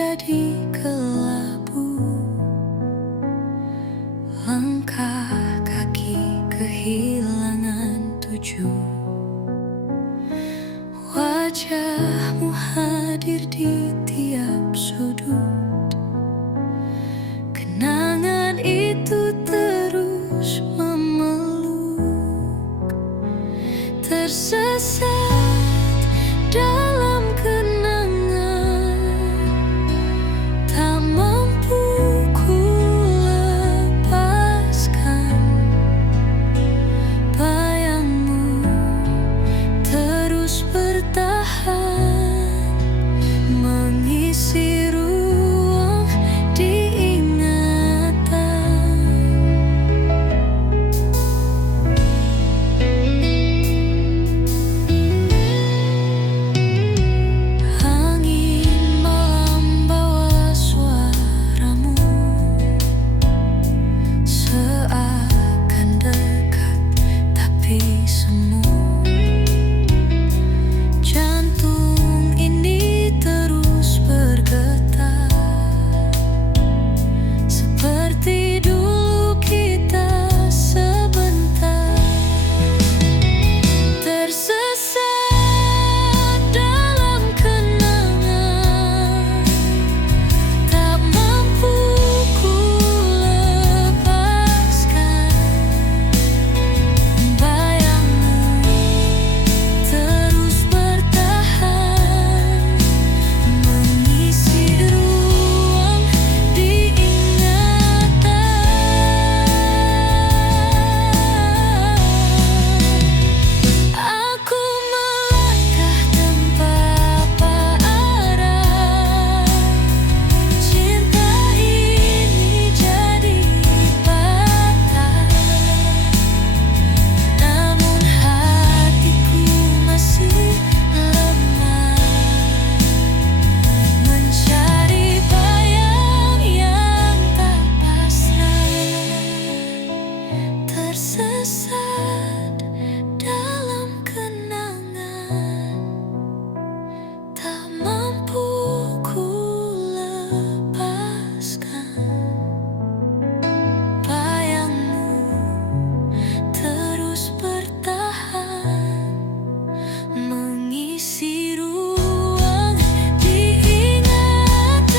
menjadi kelabu. Langkah kaki kehilangan tujuh. Wajahmu hadir di tiap sudut. Kenangan itu terus memeluk. Tersesat dalam kenangan, tak mampu ku lepaskan. Bayangmu terus bertahan, mengisi ruang di ingatan. Angin malam bawa suaramu, seakan dekat tapi semu. Jantung ini terus bergetar, seperti dulu kita sebentar. Tersesat dalam kenangan, tak mampu ku lepaskan. Bayangmu terus bertahan, mengisi ruang di ingatan. Aku melangkah tanpa apa arah. Cinta ini jadi patah, namun hatiku masih lemah, mencari bayang yang tak pasrah. Tersesat dalam kenangan, tak mampu ku lepaskan. Bayangmu terus bertahan, mengisi ruang di ingatan.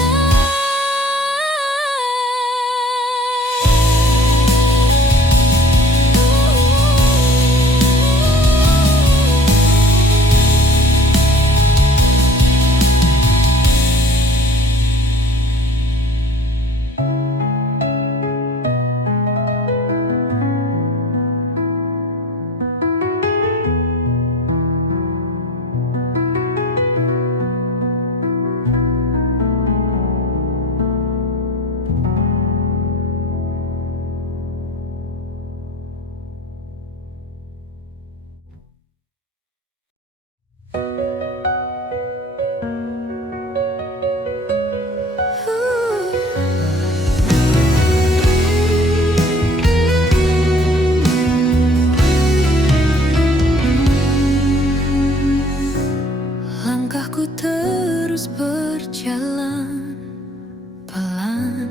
Langkahku terus berjalan pelan,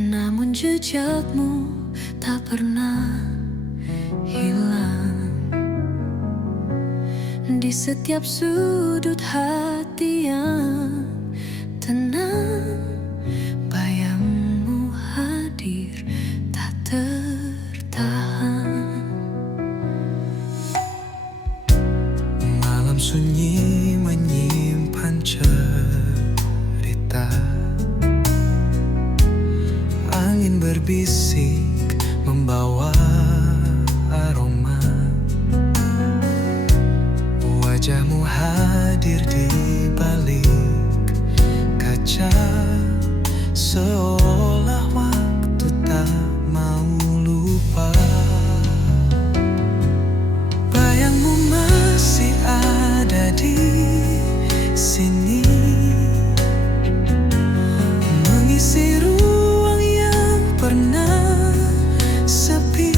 namun jejakmu tak pernah hilang. Di setiap sudut hati yang tenang, bayangmu hadir tak tertahan. Malam sunyi menyimpan cerita, angin berbisik membawa aroma. Wajahmu hadir di balik kaca, seolah waktu tak mau lupa. Bayangmu masih ada di sini, mengisi ruang yang pernah sepi.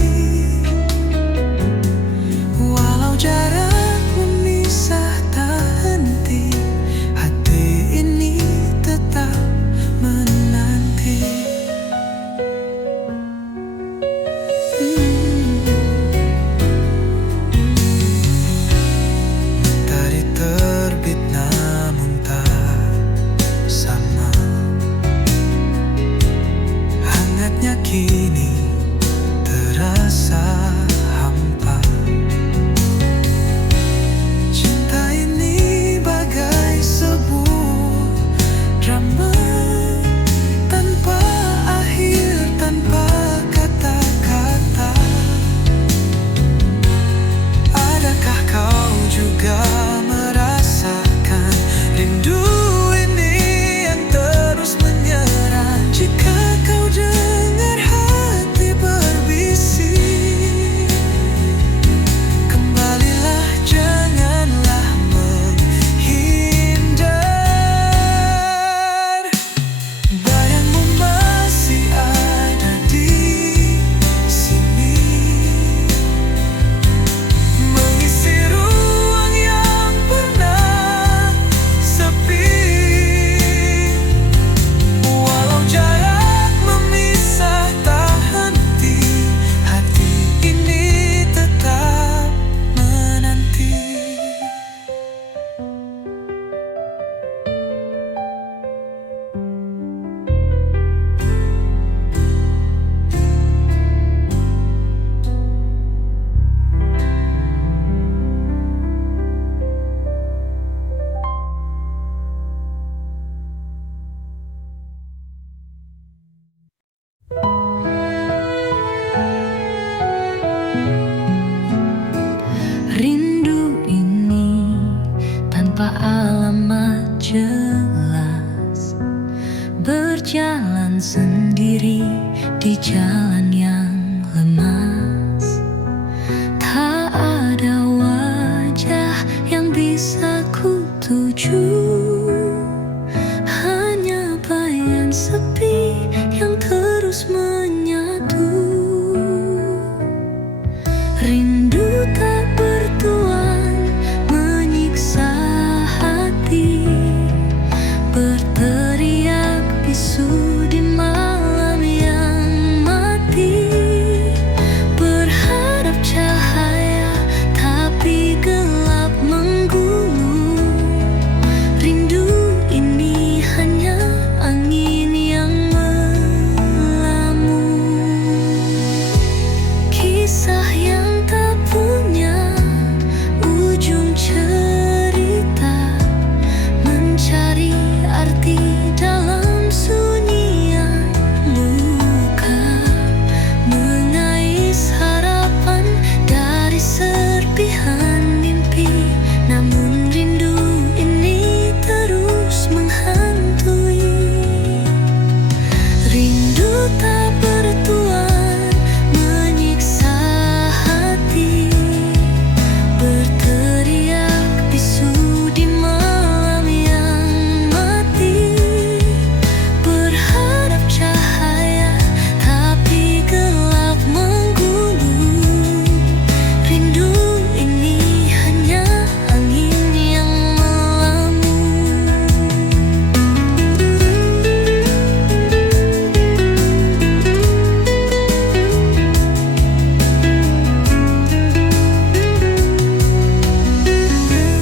jalan yang lemas. Tak ada wajah yang bisa ku tuju, hanya bayang sepi yang terus menyatu. Rindu tak bertuan menyiksa hati, berteriak bisu di malam yang mati. Berharap cahaya tapi gelap menggulung. Rindu ini hanya angin yang melamun. Kisah yang tak punya ujung cerita, mencari arti dalam sunyian luka, mengais harapan dari serpihan mimpi. Namun rindu ini terus menghantui. Rindu tak bertuan menyiksa hati, berteriak bisu di malam yang mati. Berharap cahaya tapi gelap menggulung. Rindu ini hanya angin yang melamun.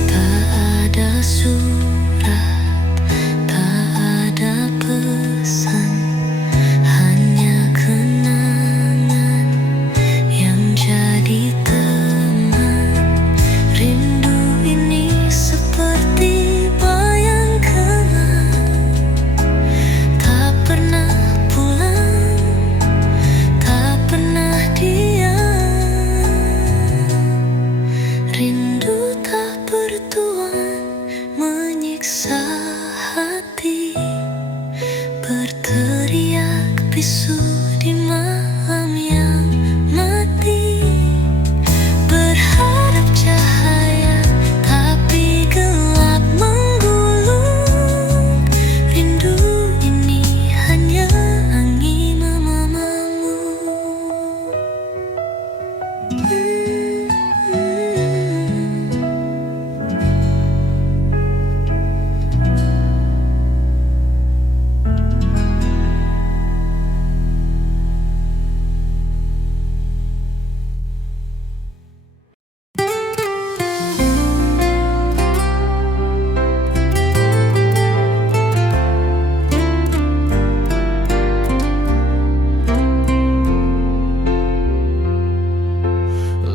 Tak ada surat, tak ada pesan, hanya kenangan yang jadi teman. Rindu ini seperti bayang gelap, tak pernah pulang, tak pernah diam. Rindu tak bertuan menyiksa hati, berteriak bisu di malam yang mati. Berharap cahaya tapi gelap menggulung. Rindu ini hanya angin memamu.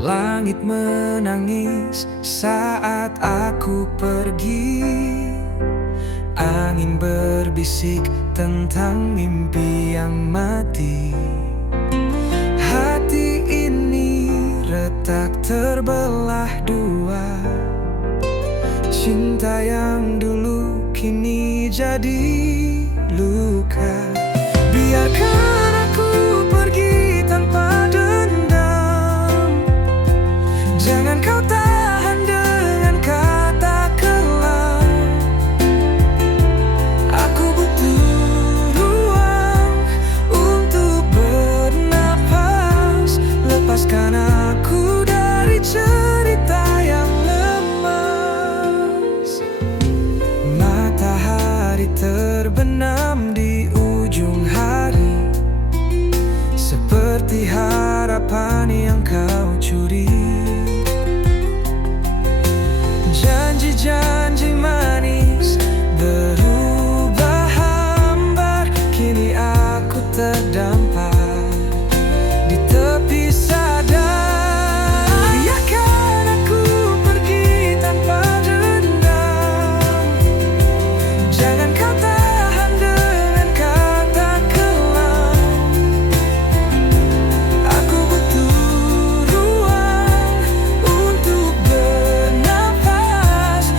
Langit menangis saat aku pergi. Angin berbisik tentang mimpi yang mati. Hati ini retak terbelah dua. Cinta yang dulu kini jadi luka. Biarkan aku pergi tanpa dendam. Jangan kau tahan dengan kata kelam. Aku butuh ruang untuk bernapas. Lepaskan aku dari cerita yang lemas. Matahari terbenam di ujung hari, seperti harapan yang kau curi. Janji-janji manis berubah hambar. Kini aku terdampar di tepi sadar. Biarkan aku pergi tanpa dendam. Jangan kau tahan dengan kata kelam. Aku butuh ruang untuk bernapas.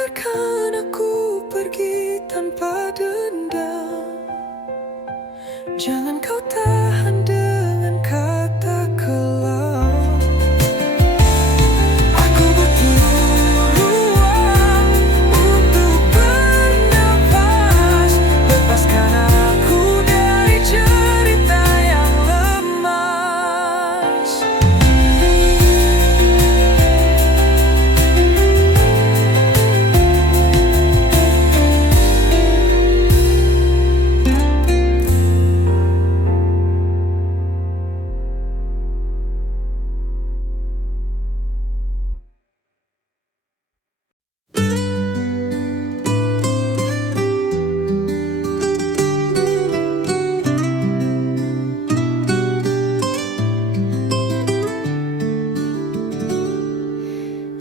biarkan aku pergi tanpa dendam. Jangan kau tahan dengan kata kelam. Aku butuh ruang untuk bernafas. Lepaskan aku dari cerita yang lemas.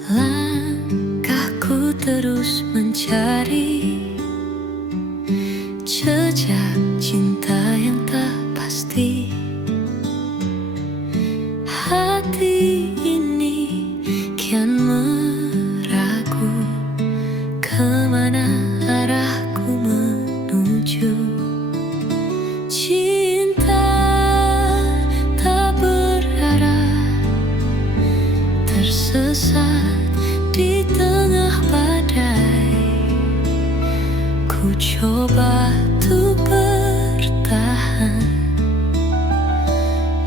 Langkahku terus mencari jejak cinta yang tak pasti. Hati ini kian meragu, kemana arahku menuju. Cinta tak berarah, tersesat di tengah badai. Ku coba untuk bertahan,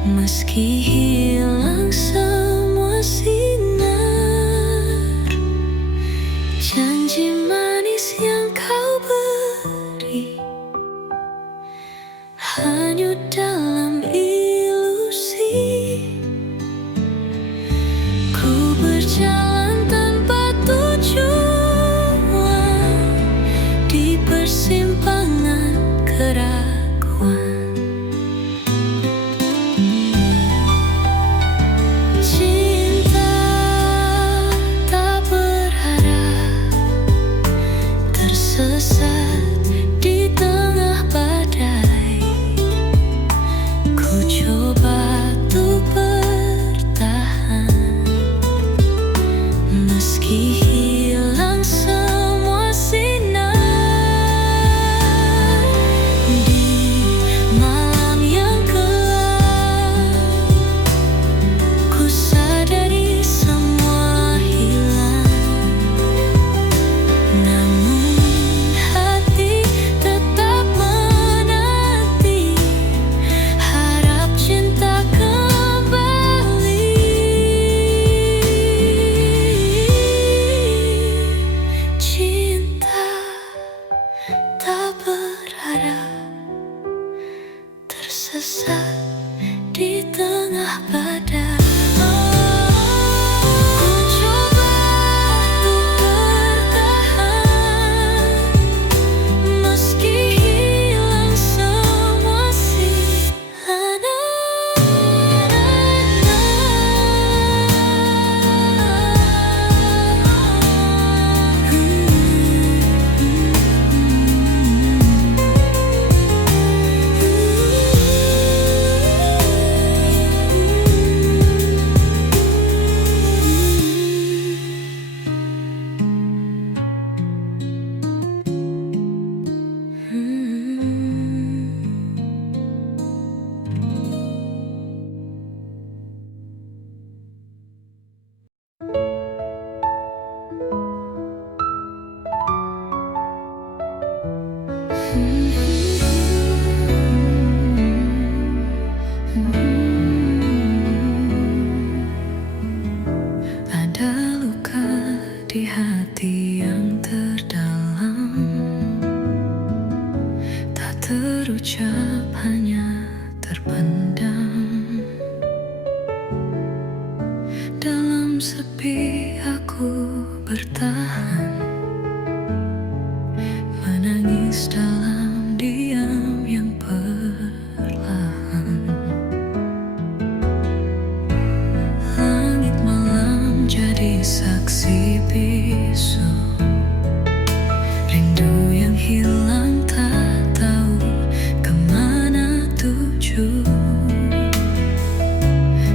meski hilang semua sinar. Janji manis yang kau beri hanyut dalam ilusi. Ku berjalan tanpa tujuan di persimpangan keraguan. Cinta tak berarah, tersesat di tengah badai. Ku coba untuk bertahan, meski hilang semua sinar. Di malam yang gelap, ku sadari semua hilang. Namun hati tetap menanti, harap cinta kembali. Cinta tak berarah, tersesat di tengah badai. Ku coba untuk bertahan, meski hilang semua sinar. Ada luka di hati yang terdalam, tak terucap, hanya terpendam. Dalam sepi aku bertahan, menangis dalam diam yang perlahan. Langit malam jadi saksi bisu, rindu yang hilang tak tahu kemana tuju.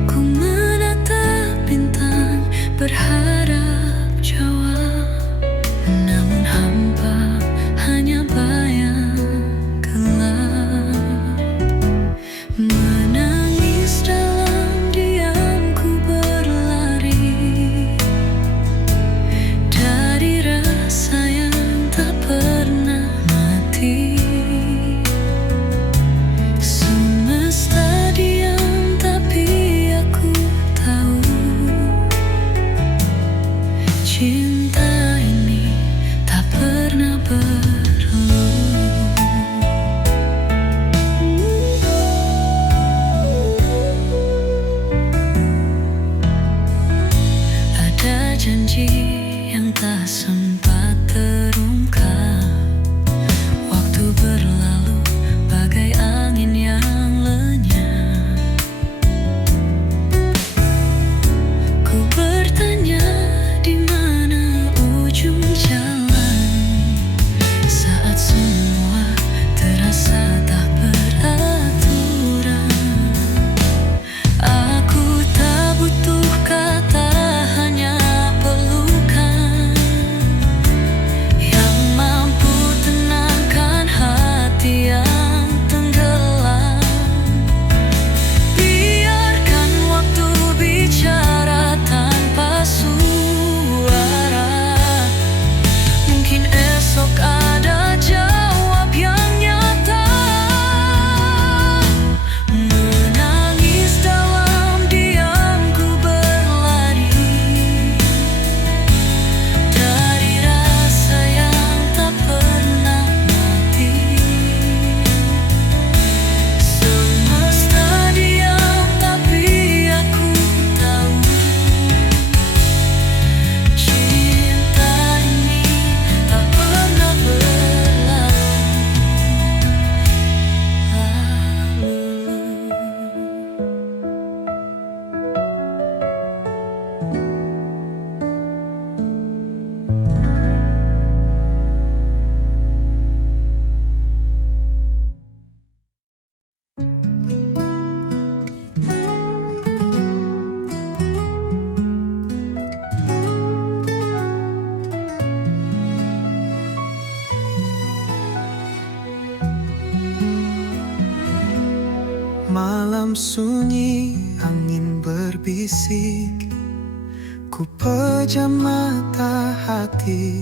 Ku menatap bintang berharap jawab. Cinta ini tak pernah berlalu. Ada janji yang tak sempat terungkap. Waktu berlalu bagai angin yang lenyap. Ku bertanya di mana ujung jalan saat semua terasa tak beraturan. Aku tak butuh kata, hanya pelukan yang mampu tenangkan hati yang tenggelam. Biarkan waktu bicara tanpa suara. Mungkin esok ada jawab yang nyata. Menangis dalam diam, ku berlari dari rasa yang tak pernah mati. Semesta diam, tapi aku tahu cinta ini tak pernah berlalu. Malam sunyi, angin berbisik. Ku pejam mata, hati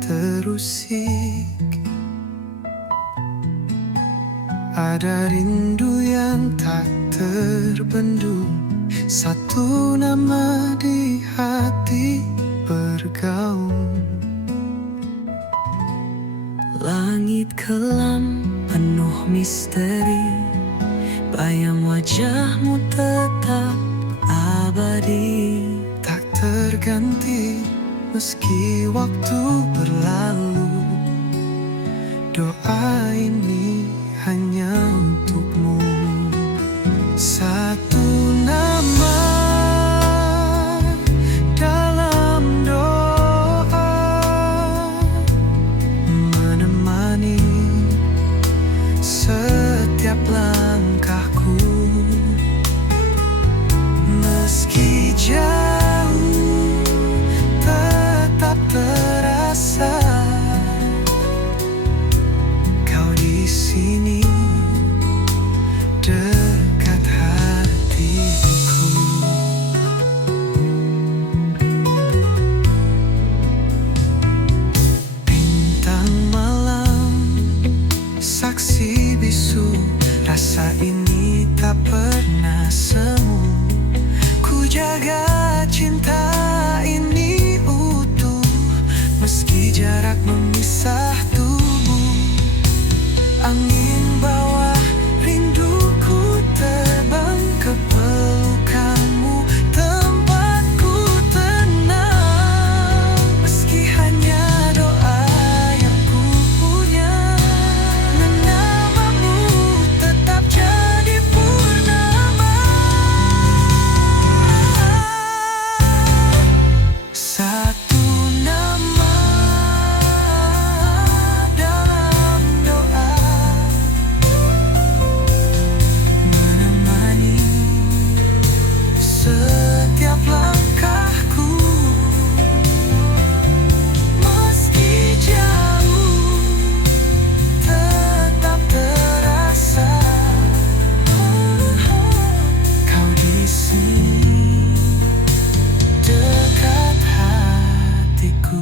terusik. Ada rindu yang tak terbendung, satu nama di hati bergaung. Langit kelam penuh misteri, bayang wajahmu tetap abadi. Tak terganti meski waktu berlalu. Doa ini hanya untukmu. Satu nama dalam doa, menemani setiap langkahku. Meski jauh tetap terasa kau di sini dekat hatiku. Bintang malam saksi bisu, rasa ini tak pernah semu. Ku jaga cinta ini utuh, meski jarak memisah tubuh. Angin bawa rinduku terbang ke pelukanmu, tempatku tenang. Meski hanya doa yang ku punya, dan namamu tetap jadi purnama. Satu nama dalam doa, menemani setiap langkahku. Meski jauh tetap terasa kau di sini dekat hatiku.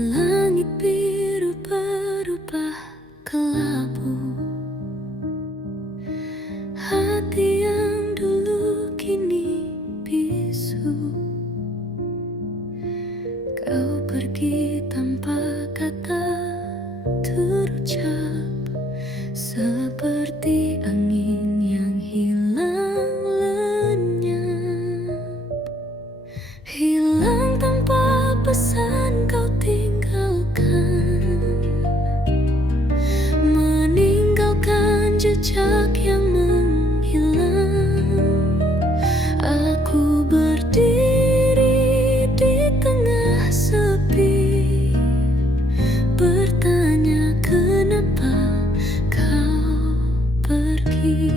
Langit biru berubah kelabu. Hati yang dulu kini bisu. Kau pergi tanpa kata terucap, seperti angin yang hilang lenyap. Hilang tanpa pesan kau tinggalkan, meninggalkan jejak yang menghilang. Aku berdiri di tengah sepi, bertanya kenapa kau pergi.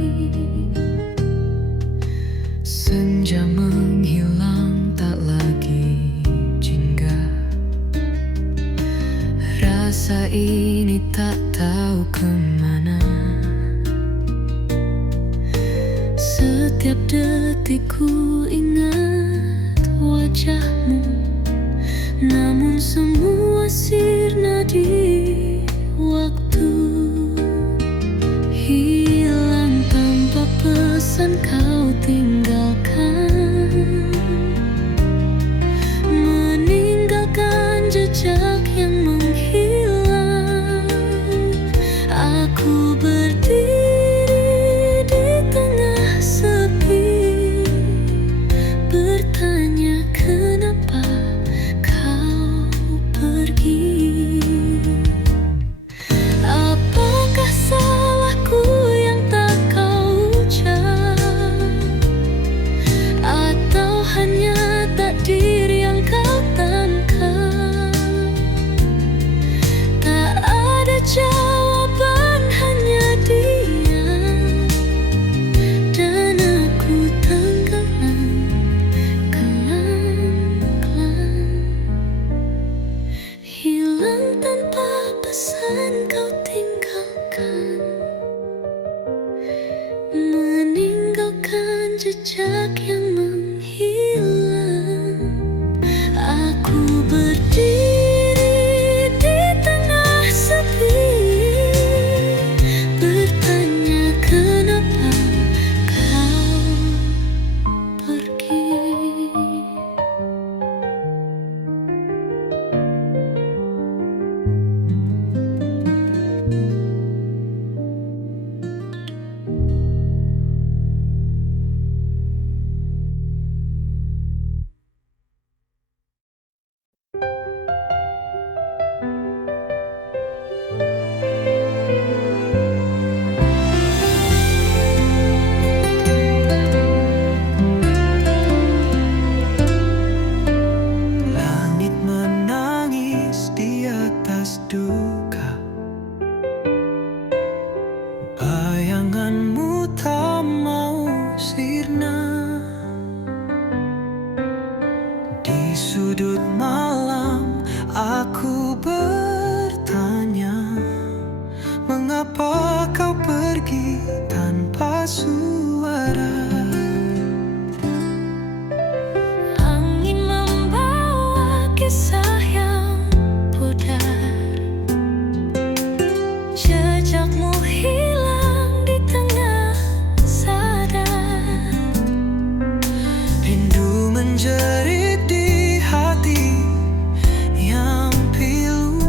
Senja menghilang tak lagi jingga. Rasa ini tak tahu kemana. Setiap detik ku ingat wajahmu, namun semua sirna di waktu. Hilang tanpa pesan kau tinggalkan, meninggalkan jejak yang menghilang. Aku berdiri di tengah sepi, bertanya kenapa kau pergi. Apakah salahku yang tak kau ucap, atau hanya takdir yang kau tangkap? Tak ada jawaban, hanya diam, dan aku tenggelam kelam-kelam. Hilang tanpa pesan kau tinggalkan, meninggalkan jejak yang menghilang. Aku berdiri di tengah sepi, bertanya kenapa kau pergi. Langit menangis di atas duka. Bayanganmu tak mau sirna. Di sudut malam aku bertanya, mengapa kau pergi tanpa suara? Angin membawa kisah yang pudar, jejakmu hilang di tengah sadar. Rindu menjerit di hati yang pilu,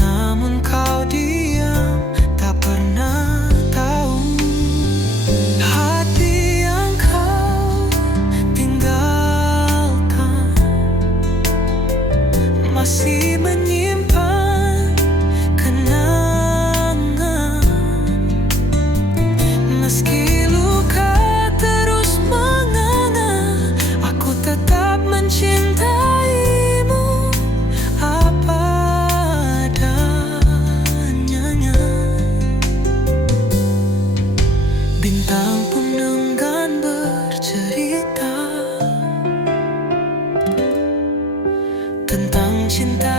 namun kau diam, tak pernah tahu. Hati yang kau tinggalkan masih menyimpan kenangan. Meski luka terus menganga, aku tetap mencintaimu apa adanya. Bintang pun enggan bercerita tentang cinta